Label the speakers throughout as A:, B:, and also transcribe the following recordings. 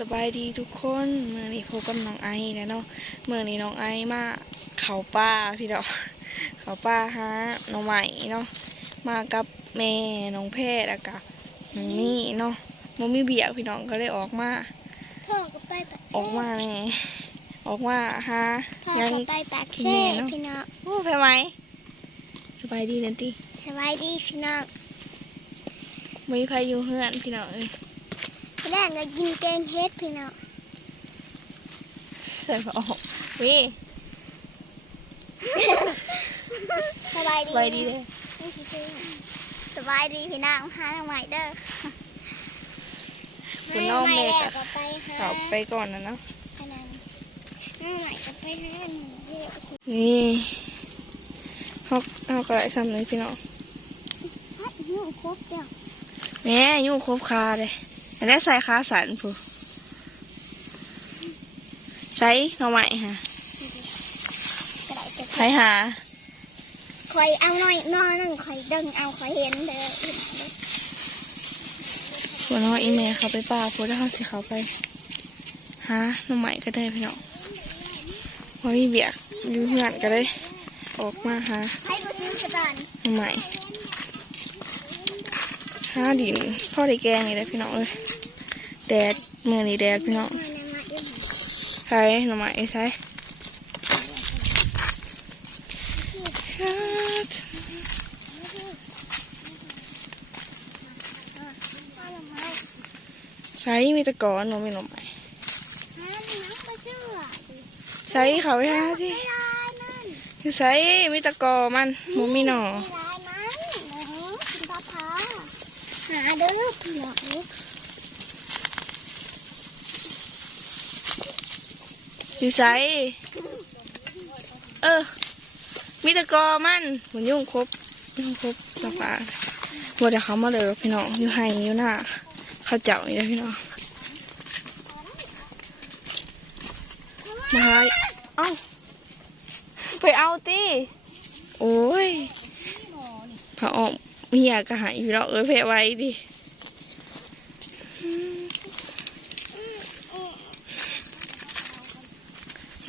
A: สบายดีทุกคนเมื่อนี้พบกับน้องไอแล้วเนาะเมื่อนี้น้องไอมาเขาป่าพี่ดอกเขาป่าฮะน้องใหม่เนาะมากับแม่น้องแพทย์แล้วกับน้องนี่เนาะมันมีเบียกพี่น้องก็เลยออกมา
B: พ่อก็ไปปาก
A: ออกมาแน่ออกมาฮะ
B: พ่อ
A: ยัง
B: ก็ไปปาก
A: กิน
B: เช่
A: แม่เนอะ
B: พี่น้อง
A: โอ้ไปไหมสบายดีนันติ
B: สบายดีพี่น้อง
A: ไม่มีใครอยู่เฮือนพี่น้องเอ้ย
B: พี่ แรกก็กินแกงเฮ็ดพี่น้อง
A: ใส่ผ้าออกวิ
B: สบาย
A: ส
B: ดี
A: บายดีเลย
B: สบายดีพี่น้องหาทำไมเด้อ
A: คุณน้องเมก
B: แล้
A: อะ
B: วก็ไปหา
A: เขาไปก่อนนะเนาะ
B: ขนาดน้องใหม่ก็ไปหาหนูเยอะ
A: นี่เขาเขาก็ได้ซ้ำเลยพี่น้อง
B: ฮัดหนูครบแล้ว
A: แม่ยุ่งครบคาเลย อันนี้ใส่ขาสันผู้ใช้หน่อไม้ฮะ
B: กระไดจะ
A: ใช้หา
B: คอยเอาหน่อยนอนนึงคอยดึงเอาคอยเห็นเด้อ
A: ส่วนน้องอีเมลเขาไปป่าพูดแล้วเขาสิเขาไปหาหน่อไม้ก็ได้พี่น้องพอมีเบียกอยู่เฮือนก็ได้ออกมาหา
B: ให้มาซื้อกระดาน
A: หน่อไม้หาดินพ่อได้แกงนี่แหละพี่น้องเลย แดดเมื่อนี้แดดพี่น้อง
B: ในมาเด้อ
A: ใช้หน่อไม้ใช้ชัด
B: เอาลงมา
A: ใช้มีตะกอนหนูมีหน่อไม้
B: หาหนูก็เชื่อ
A: ใช้เขาไปหาที่
B: ไม่ได้นั่น
A: คือใช้มีตะกอมันหมูมีหน่อ
B: หาเด้อพี่น้อ ง
A: คือใช้เออ มีตะกอมันหมันยุ่งครบยุ่งครบสปาหมดแต่เขามาเลยพี่น้องอยู่ให้อยู่หน้าเขาเจ้านี่เลยพี่น้องมาหาเอ้าไปเอาตีโอ้ยพระออกเมียก็หายอยู่แล้วเอ้ยเพะไว้ดิ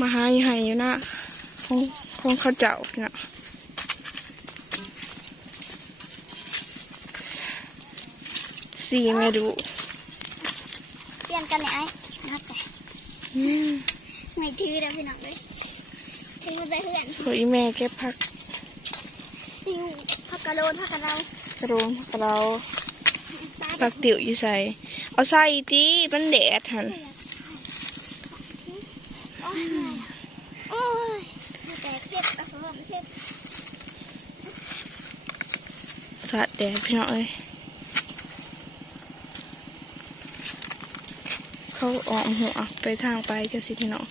A: มาหาอยู่ให้อยู่หน้าของของเขาเจ้าพี่น้องสีไม่ดู
B: เปลี่ยนกันไหนนักแต่
A: อืม
B: ไม่ถือแล้วพี่น้องเลยถือได้เพื่อน
A: โอ้ยแม่เก็บผัก
B: ติวพักกระโดนพักกระเรา
A: กระโดงผักเรา
B: ตา
A: ผักติ๋วอยู่ใส่เอาใส่ตีมันแดดหัน
B: โอ้ย โอ้ยแตกเสียบกระสอบเสียบ
A: สาดแดดพี่น้องเอ้ยเขาออกหัวไปทางไปจะสิพี่น้อง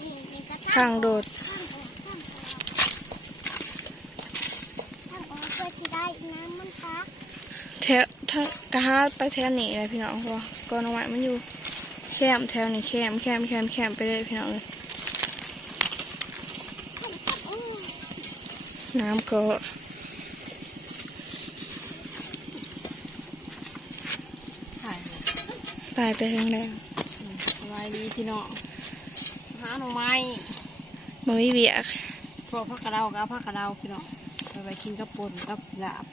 B: นี่นี่กระ
A: ทางโดด
B: ทางออกเพื่อที่ได้น้ำมันพัก
A: แถวถ้ากระหาไปแถวนี้เลยพี่น้องเพราะว่าก้อนเอาไว้มันอยู่แคมแถวนี้แคมแคมแคมแคมไปเลยพี่น้องเลย น้ำก็ตายไปแรงแล้ว
C: สบายดีพี่น้องหาหน่อไม้
A: มันไม่เบียก
C: พวกผักกระเดากับผักกระเดาพี่น้องไปไปกินกับป่นกับลาบ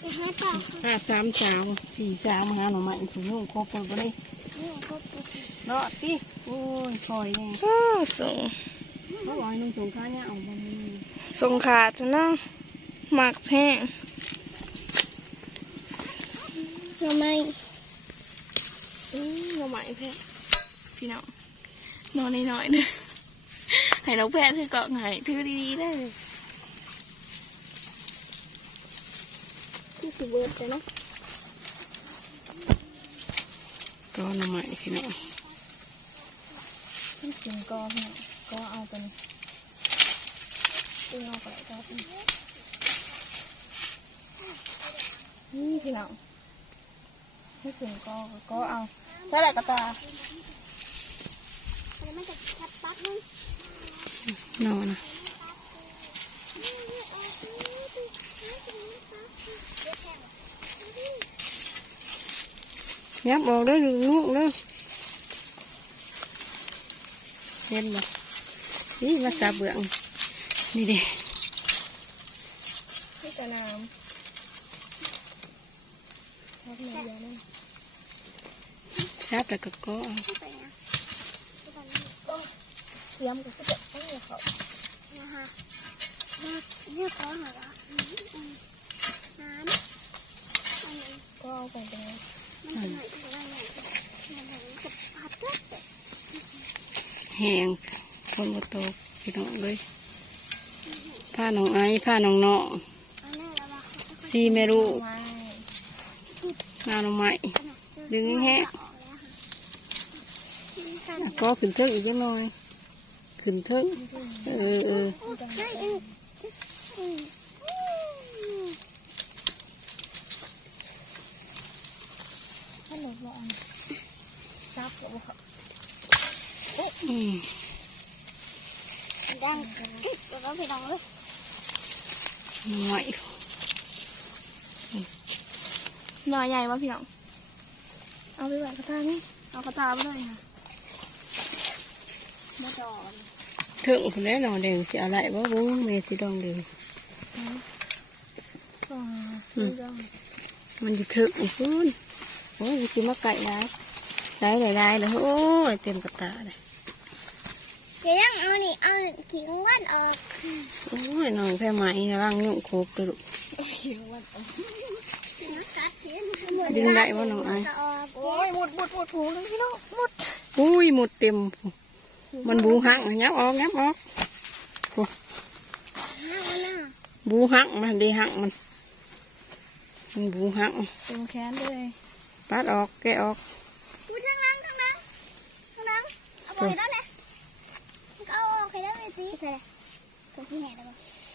B: จะหาต่อ
C: ห้าสามสามสี่สามหาหน่อไม้พี่น้องครบคนก็ได้
B: นี่ครบตัว
C: รอดติโอ้ยคอยแน่
A: ก็ส่ง
C: เมื่อวานนุ่งสงข้าเนี่ยเอาบ่มี
A: ส่งขาจะนะหมักแห้ง
B: ทำไม
A: อืมเราหมแพะพี่น้องนอนน้อยๆเด้อให้น้องแพะถือเกาะไงถือดีๆได้เลย
B: นี่คือเบิร์ดเลยนะ
C: ก็น่อไม้พี่น้อง
A: กินก็พี่น้อง ก็เอาเป็นตึงเอาไปก็เป็นนี่พี่น้องไม่ถึงก็ก็เอาใช่แหละกระตา
B: แล้วมันจะชัดปั๊บนึง
C: นอนนะยับออกได้หนึ่งลูกเด้อเห็นบ่ นี่มาสาเบือง นี่เด้
A: ที่ตะน้ำรับเงินเยอะนั่น
C: ซาบแล้วก็ก็เอา
A: เสียมก็คือต้องให้เขา
B: นะคะเนี่ยขอหน่อยละน้ำอันนี้
A: ก็เอาไปตรงนี้
B: มันหน่อยอะไรเนี่ยมันหน่อยกับผัดด้วย
C: แห้งท นบ่ตกพี่น้องเลยผ้าน้องไอ้ผ้าน้องน้อง
B: อันนี้เราว่า
C: ซีเมรู
A: ไม่
C: หน้าน้องไม้ดึงแห้ง
B: ออกแล้วค่ะ
C: อะก็ขึ้นเทิงอีกจังหน่อยขึ้นเทิงเออเออ
B: ใช่อืมอืมอืม
A: ถ้าหนูลองซับหรือว่าเขา
C: อืม
B: ดังเดี๋ยวเราไปลองเลย
C: น้องไม้
A: หน่อใหญ่ป่ะพี่น้อง เอาไปแหวนกระตานี่เอากระตาไปเลยค่ะ
B: มาดอน
C: เทิงคนแล้วน้องแดงสิอะไรบ่บุ้งแม่สิดองเดึง
A: อ๋อ
C: อืมมันจะถึกอีกพุ่นโอ้ยมันกินมะไก่ได้ได้ได้ได้เลยโอ้ยเต็มกระตาเลย
B: เดี๋ยวยังเอานี่เอาขี้ของว่านออก
C: โอ้ยน้องแพ้ไหมร่างยุ่งโคกตัวลูก
B: นะกัดเสีย
C: ดึงได้บ่น้องไอ้
B: จะออก
A: โอ้ยหมดหมดหมดถูเลยพี่น้องหมด
C: อุ้ยหมดเต็ม มันบูหักยับออกยับออก
B: ห้าหน้า
C: บูหักมันดีหักมันมันบูหัก
A: เต็มแขนเลย
C: ปัดออกแกะออก
B: พูดทางนั้นทางนั้นทางนั้นเอาไปได้เลยก็เอาออกไปได้เลย สิใช่เลยก็ที่เห็นแล้ว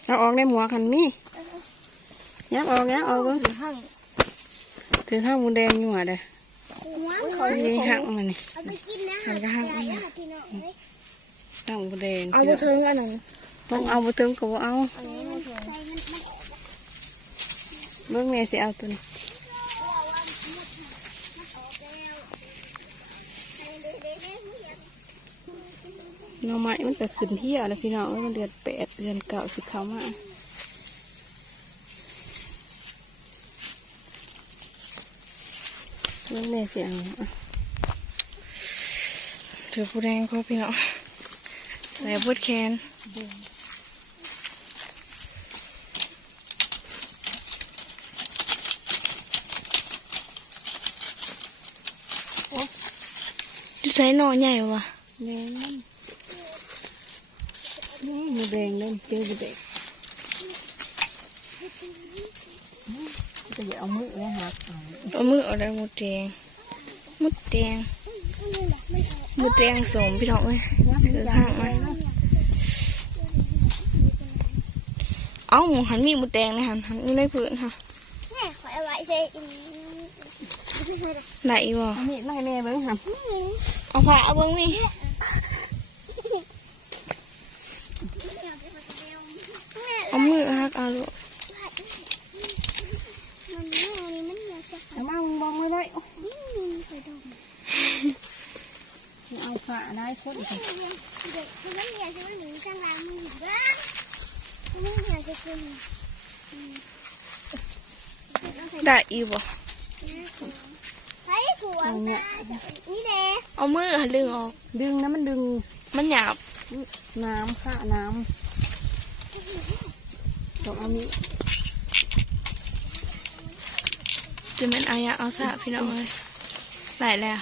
C: เอาออกในหมวกคันนี้ยับออกยับออกเบิ่ง
A: ถือหั่ง
C: ถือข้าวหมูแดงอยู่อะเด้อ
B: หัว
C: เขาดีหักมันนี่
B: เอาไปกินนะ
C: ใส่กระหัง
B: ใหญ่นะพี่น้องเลย
C: ข้าวหมูแดง
A: เอาไปเทิงอันนั้น
C: ต้องเอาบ่ถึงก็บ่เอา
A: อันนี้ไม่เทิง
B: ใส่มันมันออก
C: เบิ่งแม่สิเอาตัวนี้
B: แล้วว่ามันมันออกแล้วใส่เด็ดเด็ดเด็ดผู้ใหญ่
C: หน่อไม้มันก็ขึ้นเที่ยวแล้วพี่น้องมันเดือนแปดเดือนเก้าสิเข้ามาเบิ่งแม่เอาอะ
A: ถือผู้แดงเขาพี่น้องใส่พุดแขนดูใส่หน่อใหญ่วะ
C: แม่มัน มูแดงเล่นเจอหมูแดงจะอย่าเอามือเลยหักเอา
A: เมือเอาได้หมดแดงหมดแดงหมดแดงสมพี่น้องเลยถือห่างมาเอ้าหมูหันมีหมดแดงในหันหันอยู่ในพื้นค่ะ
B: เนี่ยขออาไว้ใส่
A: ไหนวะ
C: เอามีดไล่แม่เบิ้งหัน
A: เอาผ้าเอาเบิ้งนี่ เอา มือฮักเอาลูก
B: มันแม่นี่มันเหนียวจะ
C: เอามามึงบอกมือไว้
B: อืมไปดม
C: เอาผ้าได้คนอีก
B: เด็กคือมันเหนียวจะมันหนีข้างหลังมึงบ้างมันเหนียวจะคุณ
A: ได้อีบ่
B: ใช้ขวดนะนี่แหละ
A: เอามือหันลึงออก
C: ดึงนะมันดึง
A: มันหยาบ
C: น้ำค่ะน้ำ ต้องเอามีด
A: จะเป็นอายะเอาซะพี่น้องเลยได้แล้ว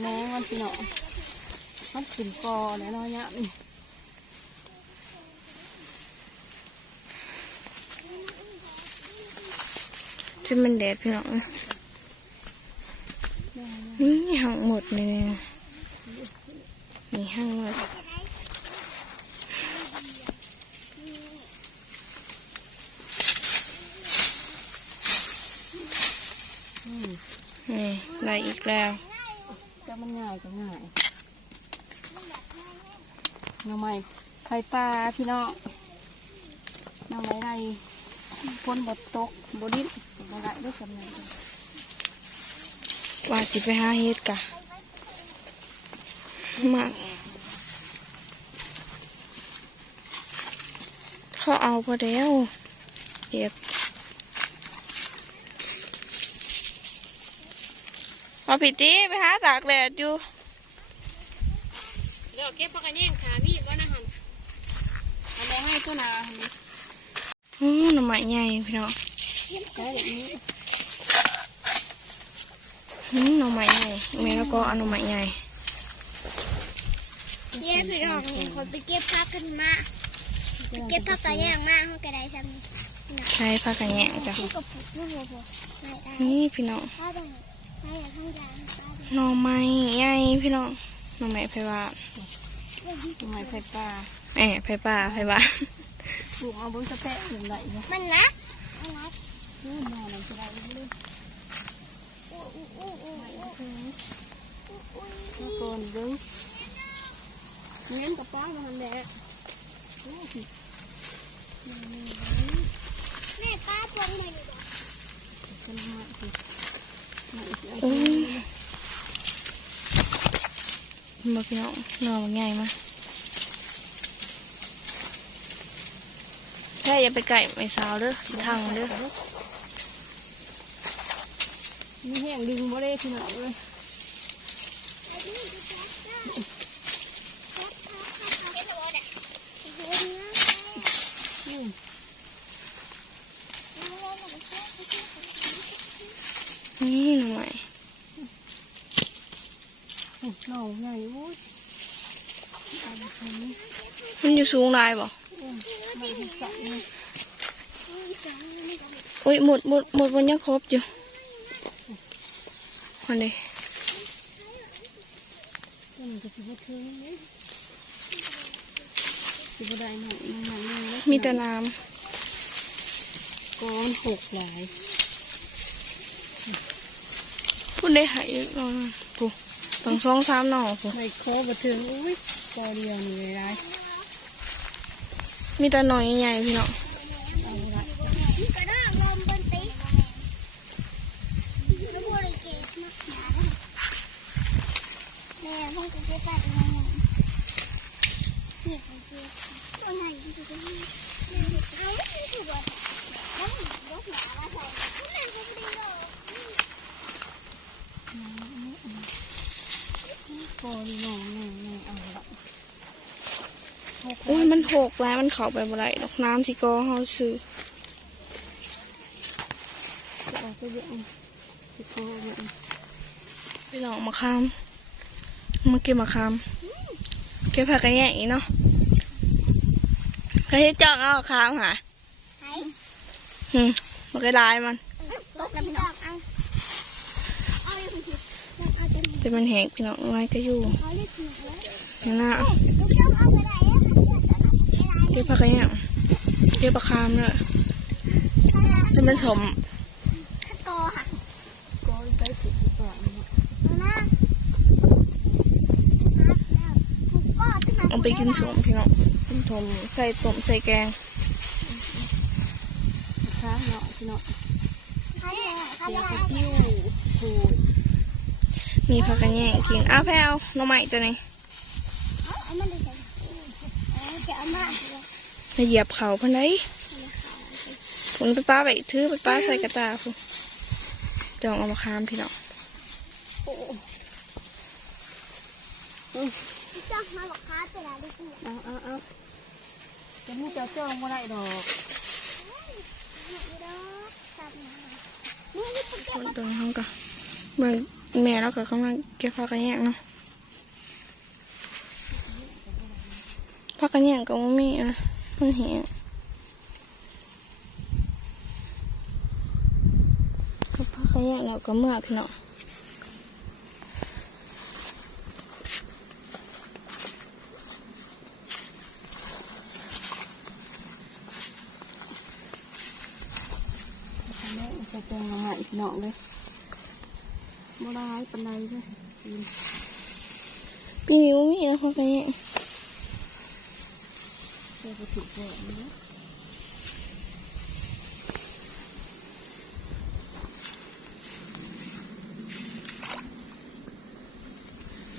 C: แม่มันพี่น้องมันขึ้นกอแล้วเนาะเนี่ยนี่
A: จะเป็นแดดพี่น้องเลยนี่ห่างหมดเลยนี่ห่างหมด
C: อืม
A: นี่ ได้อีกแล้ว
C: จะมันง่ายก็ง่ายหน่อไม้ไข่ปลาพี่น้องหน่อไม้ไรฝนบดตกบดินบ่ได้ด้วยสำเนียง
A: ว่าสิไปหาเฮ็ดกะมากเขาเอาพอแล้วเฮ็ด เอาพี่ตีไปหาตากแดดอยู่
C: เดี๋ยวเก็บพักกันแย่งขามีดไว้นะฮันเอะไรให้ตัวนาฮันนี่
A: อือหน่อไม้ใหญ่พี่น้อง
C: ใช่แบบนี้
A: อือหน่อไม้ใหญ่แม่แล้วก็เอาหน่อไม้ใหญ่
B: เย้พี่น้องนี่คนไปเก็บผักกันมาไปเก็บผักตัวแยงมาเขาก็ได้ซ้ำ
A: ใช้ผ้ากันแยงจ้ะ
B: ที่กับผักลูกโบไม่ได้
A: นี่พี่น้อง
B: ข้าวตรงให้ข้างยางข้าว
A: หน่อไม้ใหญ่พี่น้องหน่อไม้ไผว่า
C: ทำไมไฟป่า
A: แอบไผป่าไผว่า
C: ปลูกเอาบนสะแปะถึงไหลเนาะ
B: มันนักมันนัก
C: นี่มองมันจะได้เลย
B: อู้อู้อู้อู้อู้
C: มาก่อนเบิ้งเงี้ยกระเป๋ามันแหละ
B: แม่ป้าพวงมาอยู่
C: กันมาสิ
A: โอ้ยมาพี่น้องหน่อมันใหญ่มาแค่อย่าไปไก่ไม่สาวเด้อทางเด้อไม่
C: แห้งดึงบ่ได้ที่ไหนเลย อืม
A: นี่หน่อไม้
C: โอ้หน่อใหญ่โอ้ย
A: มันอยู่สูงได้บ่
C: อืมมันจะใส่เลย
A: โอ้ยหมดหมดหมดวันยังครบอยู่มันเลย
C: มันก็สิบ่ถึงเลยสิบ่ได้หน่อยมันหนักเลย
A: มีแต่น้ำ
C: ก้อนหกหลาย
A: พูดได้หายนอนปุ๊ต้องสองสามหน่อปุ๊
C: ไม่คอบ่ถึงอุ้ยกอเดียวนี่เลยได้
A: มีแต่หน่อยใหญ่พี่น้อง
C: เอาละ
B: กระด้างลมบนตีแล้วพวกเราเก็บนักหนาแม่พ่อจะเก็บไปยังไงเนี่ยจะเก็บตัวไหนที่จะให้เอาไม่ถูกอะแล้วยกหนามาใส่คุณแม่ก็ไม่ได้หรอก
C: กอดีหน่อแน่แน่เอาละหก
A: โอ้ยมันหกแล้วมันเข้าไปบ่ได้ดอกน้ำสิก็เฮาซื้อ
C: จะเอาไปเยอะสิกอเนี่ย
A: พี่น้องมาคามมาเก็บมาคามเก็บผักกันแยงอีกเนาะเคยเฮ็ดจ้องเอาคามหา
B: ไหน
A: หืมมันก็ลายมัน
B: ตกน้ำดอกเอาเอาเลยคุณพี่เอา จน
A: แต่มันแหงพี่น้องไว้ก็อยู่
B: เขาเรียกถึงแล้ว
A: อย่างหน้า
B: ลูกเจ้าเอาไปไหนอะ
A: เก็บผักกันแยงเก็บปลาคามเนี่ยแต่มันสม
B: ข้ากอค่ะ
C: กอไปสิบดีกว่าเนาะ
B: มาถูกก็ที่มัน
A: เอาไปกินสมพี่น้องกินสมใส่ต้มใส่แกง
C: ช้างเนาะพี่เนาะ
B: ใครเนี่ยใคร
C: เสีย
B: เนี่ย
C: กระซิวถูก
A: มีผักกันแยงกินอ้าวแพลวหน้องใหม่ตัวนี้
B: เอามันได้ใส่เอาเห
A: ยียบเขาพันไดผมไปป้าไปถือไปป้าใส่กระตาพุ่นจองเอามาค้ามพี่น้อง
B: จ้ามาบอกค้าจะได้ดิคุณ
C: เอาเอาเอาจะมูจะจ้องบ่ได้ดอก
B: นี่นี่คุณ
A: คนตัวนี้เขาก็เมือง แม่เราก็กำลังเก็บผักกันแยงเนาะผักกันแยงก็บ่มีอะมันเหี่ยก็ผักกันแยงแล้วก็เมื่อพี่น้อง
C: อันนี้จะจ้องมานพี่เนาะเลย ปันใดด้ย
A: ปีนี้วม่มีนะคะแม่
C: เจอไปถูกเลยนะ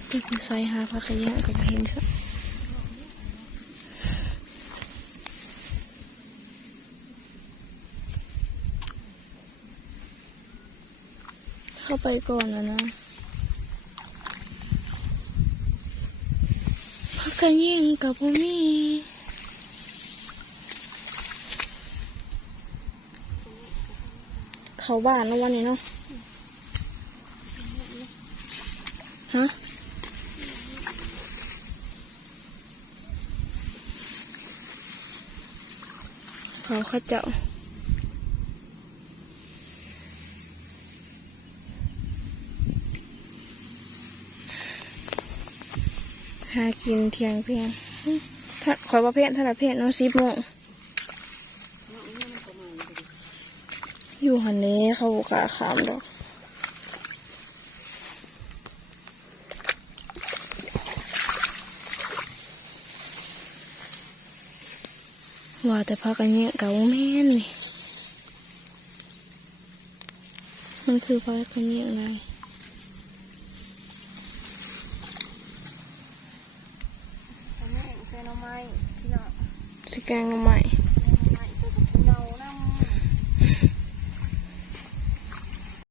A: ที่กูใส่หาพักยะกับเพลงสัก เข้าไปก่อนแล้วนะพักกระแยงกับพ่มีเขาบ้านแล้ววันนี้เนาะฮะเขาข้าเจ้า หากินเที่ยงเพียงถ้าขอประเภทถ้าประเภทเนาะสิบโมงอยู่หันนี้เขาบุกล้าขามดอกว่าแต่พักกันนี่ยกับแม่นนี่มันคือพักกันนี่ยอะไร
C: อันนี้ใส่หน่อไม้พี่น้อง
A: สิ แกงใหม่